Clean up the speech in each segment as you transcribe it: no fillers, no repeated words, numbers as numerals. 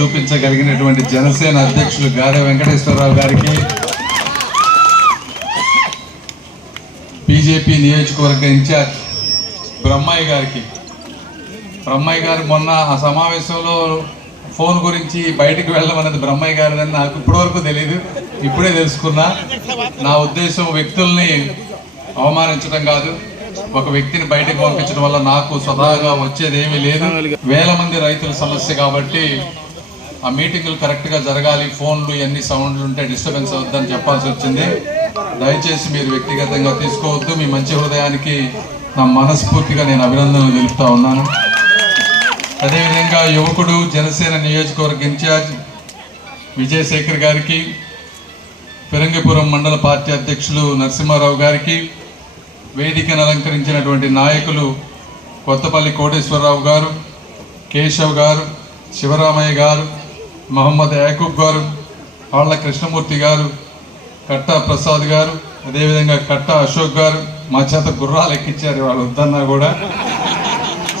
చూపించగలిగినటువంటి జనసేన అధ్యక్షులు గారె వెంకటేశ్వరరావు గారికి, బీజేపీ నియోజకవర్గ ఇన్ఛార్జ్ బ్రహ్మయ్య గారికి. బ్రహ్మయ్య గారు మొన్న ఆ సమావేశంలో ఫోన్ గురించి బయటికి వెళ్ళమన్నది బ్రహ్మయ్య గారిదని నాకు ఇప్పటివరకు తెలియదు, ఇప్పుడే తెలుసుకున్నా. నా ఉద్దేశం వ్యక్తుల్ని అవమానించడం కాదు, ఒక వ్యక్తిని బయటకు పంపించడం వల్ల నాకు స్వతహాగా వచ్చేది ఏమీ లేదు. వేల మంది రైతుల సమస్య కాబట్టి ఆ మీటింగులు కరెక్ట్గా జరగాలి, ఫోన్లు ఎన్ని సౌండ్లు ఉంటే డిస్టర్బెన్స్ అవుద్దని చెప్పాల్సి వచ్చింది. దయచేసి మీరు వ్యక్తిగతంగా తీసుకోవద్దు. మీ మంచి హృదయానికి నా మనస్ఫూర్తిగా నేను అభినందనలు తెలుపుతా ఉన్నాను. అదేవిధంగా యువకుడు జనసేన నియోజకవర్గ ఇన్ఛార్జ్ విజయశేఖర్ గారికి, ఫిరంగిపురం మండల పార్టీ అధ్యక్షులు నరసింహారావు గారికి, వేదికను అలంకరించినటువంటి నాయకులు కొత్తపల్లి కోటేశ్వరరావు గారు, కేశవ్ గారు, శివరామయ్య గారు, మహమ్మద్ యాకూబ్ గారు, ఆళ్ల కృష్ణమూర్తి గారు, కట్టా ప్రసాద్ గారు, అదేవిధంగా కట్టా అశోక్ గారు, మా చేత గుర్రాలు ఎక్కించారు వాళ్ళు వద్దన్నా కూడా,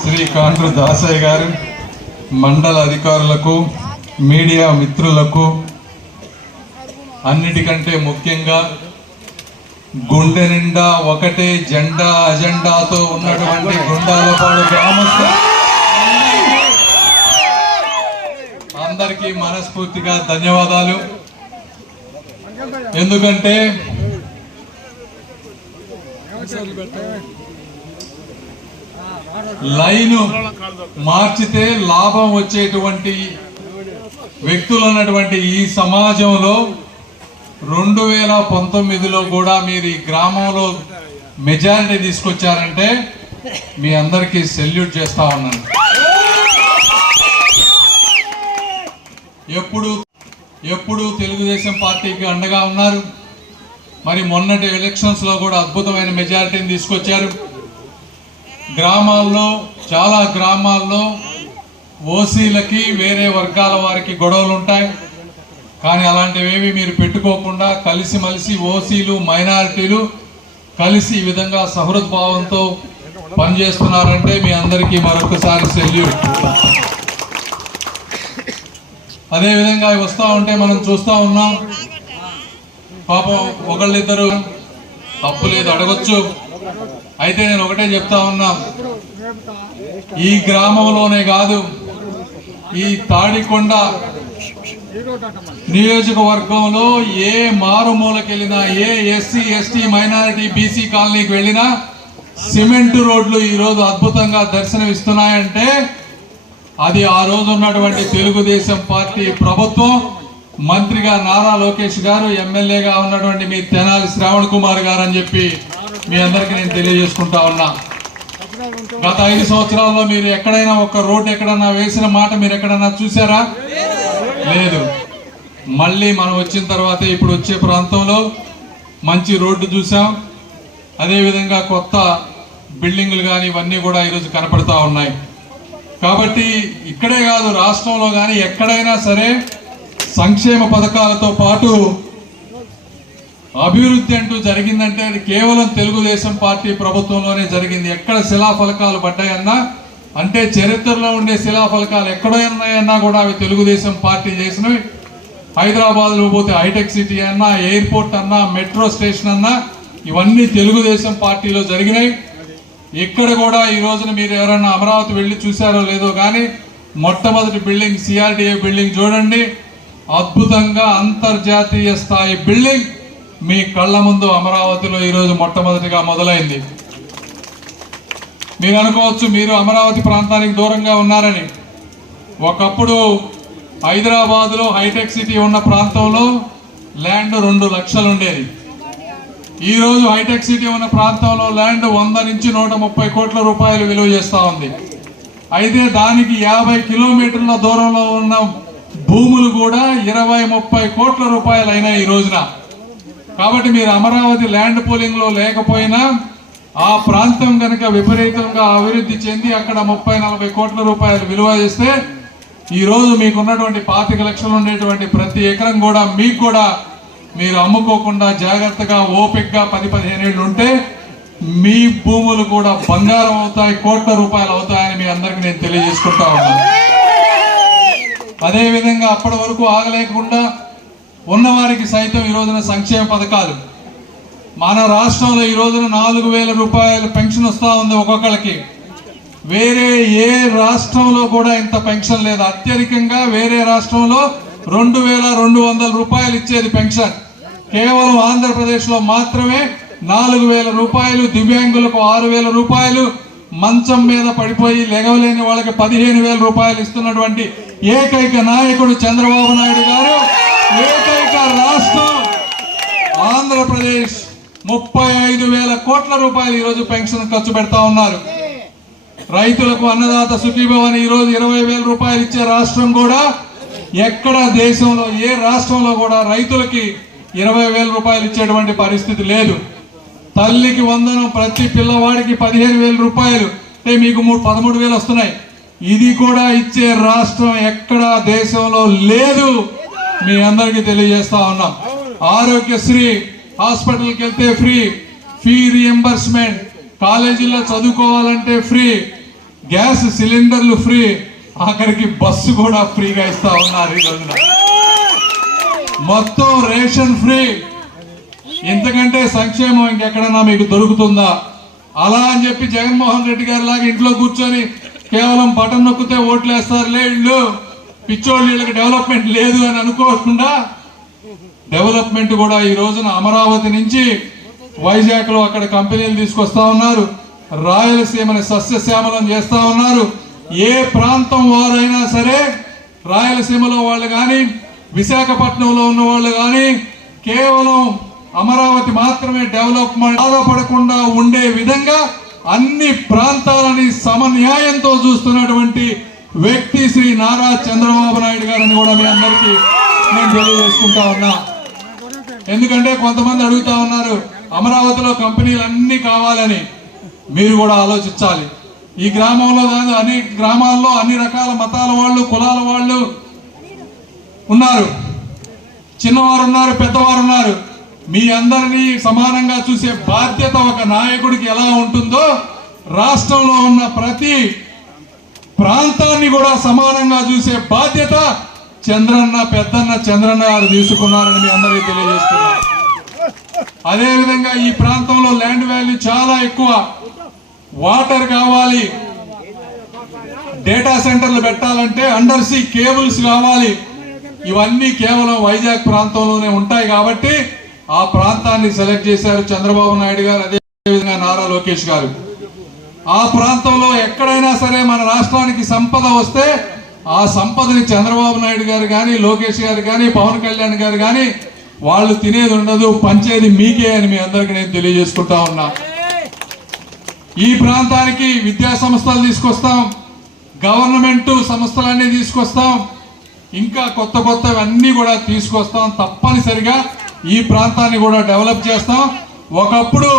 శ్రీ కాండ్రు దాసయ్య గారు, మండల అధికారులకు, మీడియా మిత్రులకు, అన్నిటికంటే ముఖ్యంగా గుండె నిండా ఒకటే జెండా అజెండాతో ఉన్నటువంటి గుండాలపాడు గ్రామస్తులు అందరికీ మనస్ఫూర్తిగా ధన్యవాదాలు. ఎందుకంటే లైను మార్చితే లాభం వచ్చేటువంటి వ్యక్తులు ఉన్నటువంటి ఈ సమాజంలో 2019లో కూడా మీరు ఈ గ్రామంలో మెజారిటీ తీసుకొచ్చారంటే మీ అందరికీ సెల్యూట్ చేస్తా ఉన్నాను. ఎప్పుడు తెలుగుదేశం పార్టీకి అండగా ఉన్నారు. మరి మొన్నటి ఎలక్షన్స్లో కూడా అద్భుతమైన మెజారిటీని తీసుకొచ్చారు. గ్రామాల్లో, చాలా గ్రామాల్లో ఓసీలకి వేరే వర్గాల వారికి గొడవలు ఉంటాయి. కానీ అలాంటివేవి మీరు పెట్టుకోకుండా కలిసిమలిసి ఓసీలు, మైనారిటీలు కలిసి ఈ విధంగా సహృద్భావంతో పనిచేస్తున్నారంటే మీ అందరికీ మరొకసారి సెల్యూట్. అదేవిధంగా వస్తూ ఉంటే మనం చూస్తూ ఉన్నాం, పాపం ఒకళ్ళిద్దరు తప్పు లేదు అడగొచ్చు. అయితే నేను ఒకటే చెప్తా ఉన్నా, ఈ గ్రామంలోనే కాదు, ఈ తాడికొండ నియోజకవర్గంలో ఏ మారుమూలకి వెళ్ళినా, ఏ ఎస్సీ ఎస్టీ మైనారిటీ బీసీ కాలనీకి వెళ్ళినా సిమెంట్ రోడ్లు ఈరోజు అద్భుతంగా దర్శనమిస్తున్నాయంటే అది ఆ రోజు ఉన్నటువంటి తెలుగుదేశం పార్టీ ప్రభుత్వం, మంత్రిగా నారా లోకేష్ గారు, ఎమ్మెల్యేగా ఉన్నటువంటి మీ తెనాలి శ్రావణ్ కుమార్ గారు అని చెప్పి మీ అందరికీ నేను తెలియజేసుకుంటా ఉన్నా. గత 5 సంవత్సరాల్లో మీరు ఎక్కడైనా ఒక రోడ్డు ఎక్కడన్నా వేసిన మాట మీరు ఎక్కడన్నా చూసారా? లేదు. మళ్ళీ మనం వచ్చిన తర్వాత ఇప్పుడు వచ్చే ప్రాంతంలో మంచి రోడ్డు చూసాం. అదేవిధంగా కొత్త బిల్డింగులు కానీ ఇవన్నీ కూడా ఈరోజు కనపడతా ఉన్నాయి. కాబట్టి ఇక్కడే కాదు, రాష్ట్రంలో కానీ ఎక్కడైనా సరే సంక్షేమ పథకాలతో పాటు అభివృద్ధి అంటూ జరిగిందంటే అది కేవలం తెలుగుదేశం పార్టీ ప్రభుత్వంలోనే జరిగింది. ఎక్కడ శిలాఫలకాలు పడ్డాయన్నా, అంటే చరిత్రలో ఉండే శిలాఫలకాలు ఎక్కడో ఉన్నాయన్నా కూడా అవి తెలుగుదేశం పార్టీ చేసినవి. హైదరాబాద్లో పోతే హైటెక్ సిటీ అన్నా, ఎయిర్పోర్ట్ అన్నా, మెట్రో స్టేషన్ అన్నా ఇవన్నీ తెలుగుదేశం పార్టీలో జరిగినాయి. ఇక్కడ కూడా ఈ రోజున మీరు ఎవరైనా అమరావతి వెళ్ళి చూసారో లేదో కానీ మొట్టమొదటి బిల్డింగ్ సిఆర్డిఏ బిల్డింగ్ చూడండి, అద్భుతంగా అంతర్జాతీయ స్థాయి బిల్డింగ్ మీ కళ్ళ ముందు అమరావతిలో ఈరోజు మొట్టమొదటిగా మొదలైంది. మీరు అనుకోవచ్చు మీరు అమరావతి ప్రాంతానికి దూరంగా ఉన్నారని. ఒకప్పుడు హైదరాబాద్లో హైటెక్ సిటీ ఉన్న ప్రాంతంలో ల్యాండ్ 2 లక్షలు ఉండేది. ఈరోజు హైటెక్ సిటీ ఉన్న ప్రాంతంలో ల్యాండ్ 100 నుంచి 130 కోట్ల రూపాయలు విలువ చేస్తూ ఉంది. అయితే దానికి 50 కిలోమీటర్ల దూరంలో ఉన్న భూములు కూడా 20-30 కోట్ల రూపాయలు అయినాయి ఈ రోజున. కాబట్టి మీరు అమరావతి ల్యాండ్ పూలింగ్ లో లేకపోయినా ఆ ప్రాంతం కనుక విపరీతంగా అభివృద్ధి చెంది అక్కడ 30-40 కోట్ల రూపాయలు విలువ చేస్తే ఈ రోజు మీకున్నటువంటి 25 లక్షలు ఉండేటువంటి ప్రతి ఎకరం కూడా మీకు కూడా మీరు అమ్ముకోకుండా జాగ్రత్తగా ఓపికగా 10-15 ఏళ్ళు ఉంటే మీ భూములు కూడా బంగారం అవుతాయి, కోట్ల రూపాయలు అవుతాయని మీ అందరికి నేను తెలియజేసుకుంటా ఉన్నాను. అదేవిధంగా అప్పటి వరకు ఆగలేకుండా ఉన్నవారికి సైతం ఈ రోజున సంక్షేమ పథకాలు. మన రాష్ట్రంలో ఈ రోజున 4,000 రూపాయల పెన్షన్ వస్తూ ఉంది ఒక్కొక్కరికి. వేరే ఏ రాష్ట్రంలో కూడా ఇంత పెన్షన్ లేదు. అత్యధికంగా వేరే రాష్ట్రంలో 2,200 రూపాయలు ఇచ్చేది పెన్షన్. కేవలం ఆంధ్రప్రదేశ్లో మాత్రమే 4,000 రూపాయలు, దివ్యాంగులకు 6,000 రూపాయలు, మంచం మీద పడిపోయి లెగవలేని వాళ్ళకి 15,000 రూపాయలు ఇస్తున్నటువంటి ఏకైక నాయకుడు చంద్రబాబు నాయుడు గారు. ఏకైక రాష్ట్రం ఆంధ్రప్రదేశ్. 35,000 కోట్ల రూపాయలు ఈరోజు పెన్షన్ ఖర్చు పెడతా ఉన్నారు. రైతులకు అన్నదాత సుఖీభవ అని ఈరోజు 20,000 రూపాయలు ఇచ్చే రాష్ట్రం కూడా ఎక్కడ దేశంలో ఏ రాష్ట్రంలో కూడా రైతులకి 20,000 రూపాయలు ఇచ్చేటువంటి పరిస్థితి లేదు. తల్లికి వందనం ప్రతి పిల్లవాడికి 15,000 రూపాయలు అంటే మీకు 13,000 వస్తున్నాయి. ఇది కూడా ఇచ్చే రాష్ట్రం ఎక్కడ దేశంలో లేదు. మీ అందరికీ తెలియజేస్తా ఉన్నాం. ఆరోగ్యశ్రీ, హాస్పిటల్కి వెళ్తే ఫ్రీ, ఫీ రియంబర్స్మెంట్, కాలేజీలో చదువుకోవాలంటే ఫ్రీ, గ్యాస్ సిలిండర్లు ఫ్రీ, ఆఖరికి బస్సు కూడా ఫ్రీగా ఇస్తా ఉన్నారు ఈ రోజున. మొత్తం రేషన్ ఫ్రీ. ఇంతకంటే సంక్షేమం ఇంకెక్కడన్నా మీకు దొరుకుతుందా? అలా అని చెప్పి జగన్మోహన్ రెడ్డి గారి లాగా ఇంట్లో కూర్చొని కేవలం బటన్ నొక్కితే ఓట్లు వేస్తారులే ఇళ్ళు పిచ్చోళ్ళు, వీళ్ళకి డెవలప్మెంట్ లేదు అని అనుకోకుండా డెవలప్మెంట్ కూడా ఈ రోజున అమరావతి నుంచి వైజాగ్ లో అక్కడ కంపెనీలు తీసుకొస్తా ఉన్నారు. రాయలసీమని సస్యశ్యామలం చేస్తా ఉన్నారు. ఏ ప్రాంతం వారైనా సరే రాయలసీమలో వాళ్ళు కానీ విశాఖపట్నంలో ఉన్న వాళ్ళు కానీ కేవలం అమరావతి మాత్రమే డెవలప్మెంట్ బాధపడకుండా ఉండే విధంగా అన్ని ప్రాంతాలని సమన్యాయంతో చూస్తున్నటువంటి వ్యక్తి శ్రీ నారా చంద్రబాబు నాయుడు గారని కూడా మీ అందరికీ నేను తెలియజేసుకుంటా ఉన్నా. ఎందుకంటే కొంతమంది అడుగుతా ఉన్నారు అమరావతిలో కంపెనీలు అన్ని కావాలని. మీరు కూడా ఆలోచించాలి. ఈ గ్రామంలో కాదు, అన్ని గ్రామాల్లో అన్ని రకాల మతాల వాళ్ళు, కులాల వాళ్ళు ఉన్నారు. చిన్నవారు ఉన్నారు, పెద్దవారు ఉన్నారు. మీ అందరినీ సమానంగా చూసే బాధ్యత ఒక నాయకుడికి ఎలా ఉంటుందో రాష్ట్రంలో ఉన్న ప్రతి ప్రాంతాన్ని కూడా సమానంగా చూసే బాధ్యత పెద్దన్న చంద్రన్న గారు తీసుకున్నారని మీ అందరికీ తెలియజేస్తున్నారు. అదేవిధంగా ఈ ప్రాంతంలో ల్యాండ్ వాల్యూ చాలా ఎక్కువ. వాటర్ కావాలి, డేటా సెంటర్లు పెట్టాలంటే అండర్ సీ కేబుల్స్ కావాలి. ఇవన్నీ కేవలం వైజాగ్ ప్రాంతంలోనే ఉంటాయి కాబట్టి ఆ ప్రాంతాన్ని సెలెక్ట్ చేశారు చంద్రబాబు నాయుడు గారు, అదేవిధంగా నారా లోకేష్ గారు. ఆ ప్రాంతంలో ఎక్కడైనా సరే మన రాష్ట్రానికి సంపద వస్తే ఆ సంపదని చంద్రబాబు నాయుడు గారు కానీ, లోకేష్ గారు కానీ, పవన్ కళ్యాణ్ గారు కానీ వాళ్ళు తినేది ఉండదు, పంచేది మీకే అని మీ అందరికీ నేను తెలియజేసుకుంటా ఉన్నా. ఈ ప్రాంతానికి విద్యా సంస్థలు తీసుకొస్తాం, గవర్నమెంట్ సంస్థలన్నీ తీసుకొస్తాం, ఇంకా కొత్త కొత్తవన్నీ కూడా తీసుకొస్తాం. తప్పనిసరిగా ఈ ప్రాంతాన్ని కూడా డెవలప్ చేస్తాం. ఒకప్పుడు